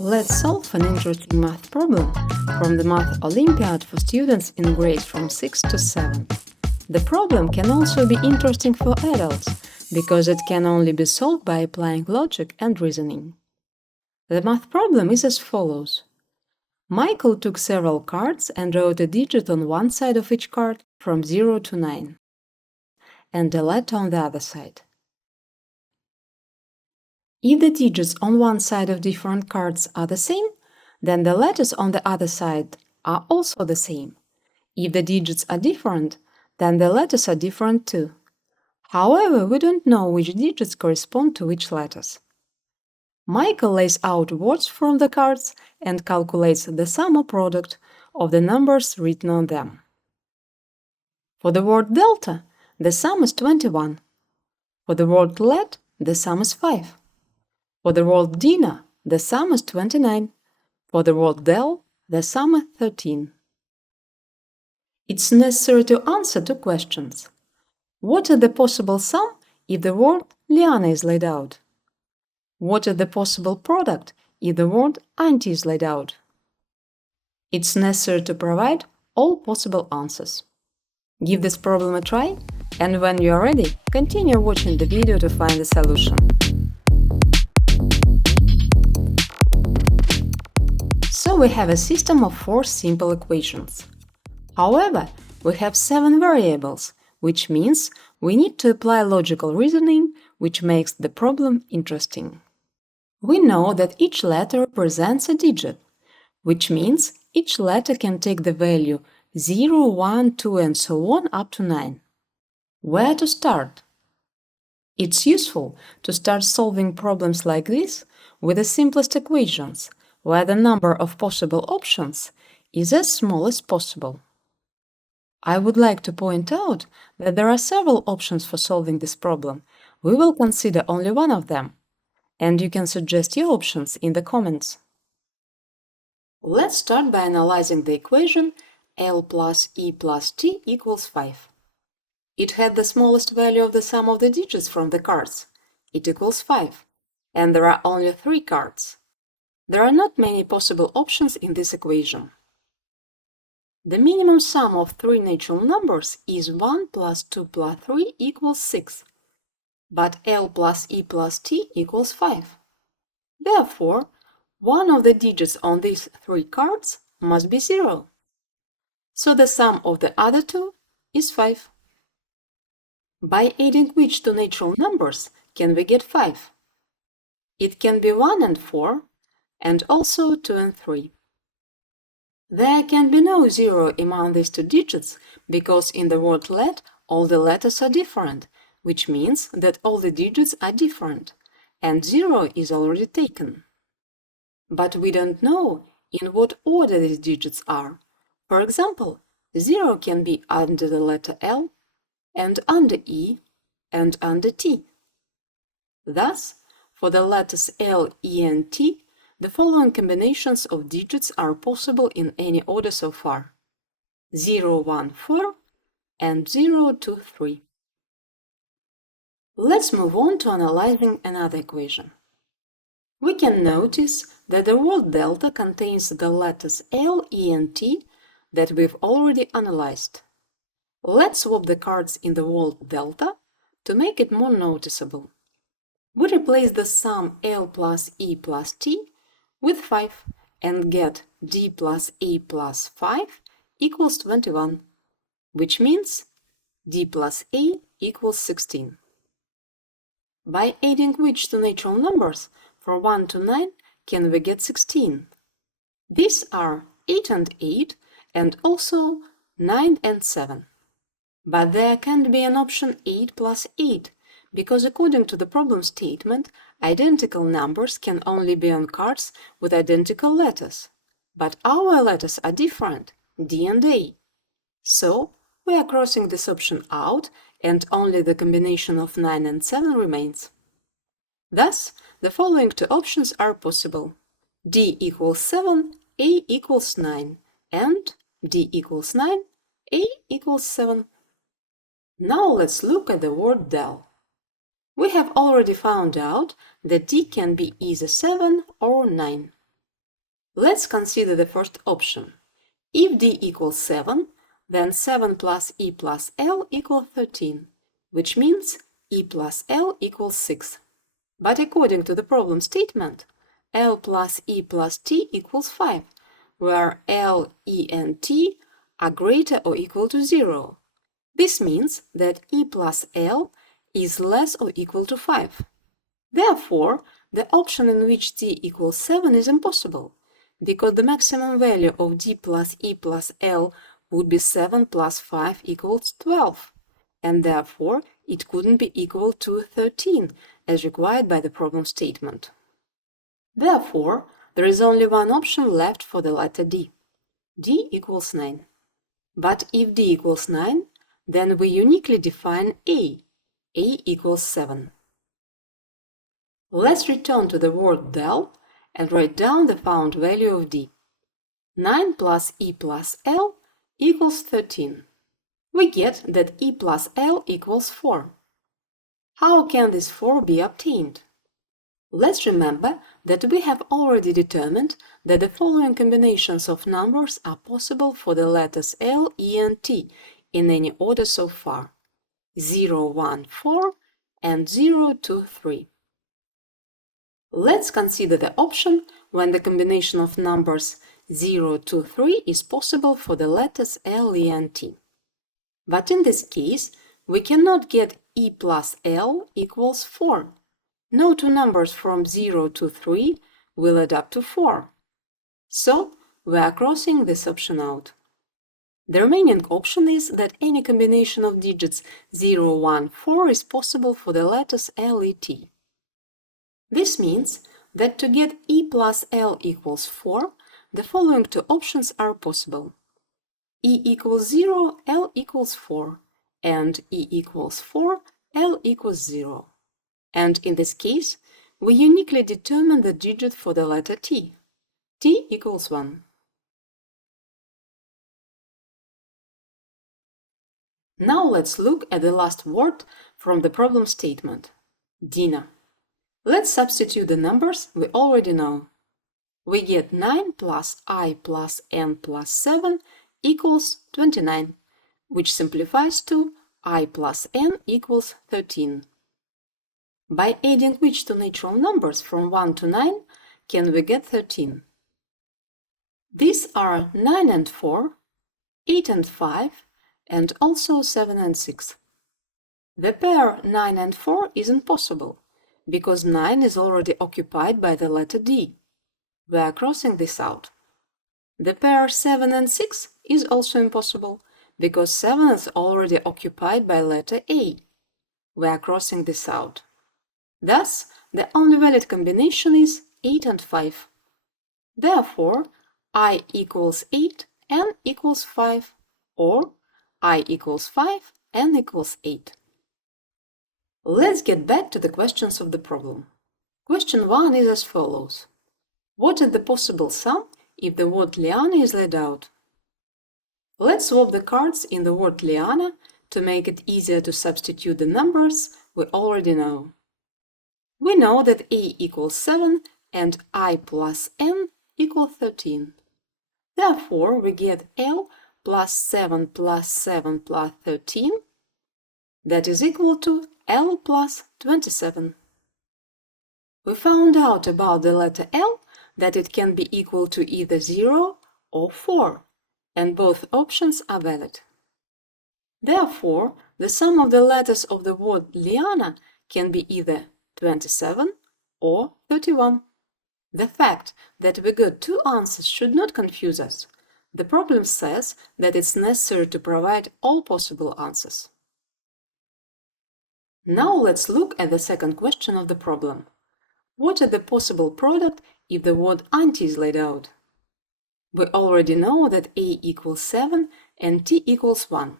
Let's solve an interesting math problem from the Math Olympiad for students in grades from 6 to 7. The problem can also be interesting for adults because it can only be solved by applying logic and reasoning. The math problem is as follows. Michael took several cards and wrote a digit on one side of each card from 0 to 9, and a letter on the other side. If the digits on one side of different cards are the same, then the letters on the other side are also the same. If the digits are different, then the letters are different too. However, we don't know which digits correspond to which letters. Michael lays out words from the cards and calculates the sum or product of the numbers written on them. For the word delta, the sum is 21. For the word let, the sum is 5. For the word dinner, the sum is 29. For the word del, the sum is 13. It's necessary to answer two questions. What is the possible sum if the word Liana is laid out? What is the possible product if the word auntie is laid out? It's necessary to provide all possible answers. Give this problem a try, and when you are ready, continue watching the video to find the solution. So we have a system of 4 simple equations. However, we have 7 variables, which means we need to apply logical reasoning, which makes the problem interesting. We know that each letter represents a digit, which means each letter can take the value 0, 1, 2 and so on up to 9. Where to start? It's useful to start solving problems like this with the simplest equations, where the number of possible options is as small as possible. I would like to point out that there are several options for solving this problem. We will consider only one of them, and you can suggest your options in the comments. Let's start by analyzing the equation L plus E plus T equals 5. It had the smallest value of the sum of the digits from the cards. It equals 5, and there are only 3 cards. There are not many possible options in this equation. The minimum sum of 3 natural numbers is 1 plus 2 plus 3 equals 6, but L plus E plus T equals 5. Therefore, one of the digits on these 3 cards must be 0. So the sum of the other two is 5. By adding which two natural numbers can we get 5? It can be 1 and 4, and also 2 and 3. There can be no 0 among these two digits because in the word let all the letters are different, which means that all the digits are different, and 0 is already taken. But we don't know in what order these digits are. For example, 0 can be under the letter L, and under E, and under T. Thus, for the letters L, E and T, the following combinations of digits are possible in any order so far: 0, 1, 4 and 0, 2, 3. Let's move on to analyzing another equation. We can notice that the word delta contains the letters L, E and T that we've already analyzed. Let's swap the cards in the word delta to make it more noticeable. We replace the sum L plus E plus T with 5 and get D plus A plus 5 equals 21, which means D plus A equals 16. By adding which two natural numbers from 1 to 9 can we get 16? These are 8 and 8 and also 9 and 7. But there can't be an option 8 plus 8, because according to the problem statement, identical numbers can only be on cards with identical letters. But our letters are different, D and A. So, we are crossing this option out, and only the combination of 9 and 7 remains. Thus, the following two options are possible: D equals 7, A equals 9, and D equals 9, A equals 7. Now let's look at the word del. We have already found out that D can be either 7 or 9. Let's consider the first option. If d equals 7, then 7 plus e plus l equals 13, which means e plus l equals 6. But according to the problem statement, l plus e plus t equals 5, where l, e, and t are greater or equal to 0. This means that e plus l is less or equal to 5. Therefore, the option in which d equals 7 is impossible, because the maximum value of d plus e plus l would be 7 plus 5 equals 12, and therefore it couldn't be equal to 13, as required by the problem statement. Therefore, there is only one option left for the letter d. d equals 9. But if d equals 9, then we uniquely define a equals 7. Let's return to the word del and write down the found value of d. 9 plus e plus l equals 13. We get that e plus l equals 4. How can this 4 be obtained? Let's remember that we have already determined that the following combinations of numbers are possible for the letters L, E, and T in any order so far: 0, 1, 4 and 0, 2, 3. Let's consider the option when the combination of numbers 0, 2, 3 is possible for the letters L, E, and T. But in this case, we cannot get E plus L equals 4. No two numbers from 0 to 3 will add up to 4. So, we are crossing this option out. The remaining option is that any combination of digits 0, 1, 4 is possible for the letters L, E, T. This means that to get E plus L equals 4, the following two options are possible. E equals 0, L equals 4, and E equals 4, L equals 0. And in this case, we uniquely determine the digit for the letter t. t equals 1. Now let's look at the last word from the problem statement, Dina. Let's substitute the numbers we already know. We get 9 plus I plus n plus 7 equals 29, which simplifies to I plus n equals 13. By adding which two natural numbers from 1 to 9 can we get 13? These are 9 and 4, 8 and 5, and also 7 and 6. The pair 9 and 4 isn't possible, because 9 is already occupied by the letter D. We are crossing this out. The pair 7 and 6 is also impossible, because 7 is already occupied by letter A. We are crossing this out. Thus, the only valid combination is 8 and 5. Therefore, I equals 8, n equals 5, or I equals 5, n equals 8. Let's get back to the questions of the problem. Question 1 is as follows. What is the possible sum if the word Liana is laid out? Let's swap the cards in the word Liana to make it easier to substitute the numbers we already know. We know that A equals 7 and I plus n equals 13. Therefore, we get L plus 7 plus 7 plus 13, that is equal to L plus 27. We found out about the letter L that it can be equal to either 0 or 4, and both options are valid. Therefore, the sum of the letters of the word Liana can be either 27 or 31. The fact that we got two answers should not confuse us. The problem says that it's necessary to provide all possible answers. Now let's look at the second question of the problem. What is the possible product if the word auntie is laid out? We already know that A equals 7 and T equals 1.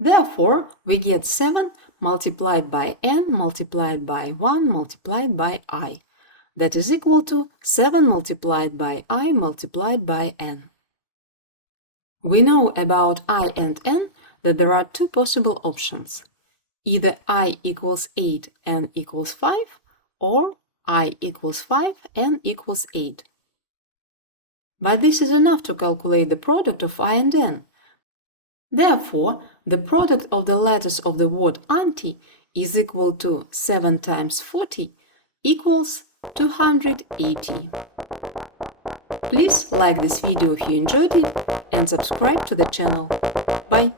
Therefore, we get 7 multiplied by n multiplied by 1 multiplied by I. That is equal to 7 multiplied by I multiplied by n. We know about I and n that there are two possible options. Either I equals 8, n equals 5, or I equals 5, n equals 8. But this is enough to calculate the product of I and N. Therefore, the product of the letters of the word auntie is equal to 7 times 40 equals 280. Please like this video if you enjoyed it and subscribe to the channel. Bye!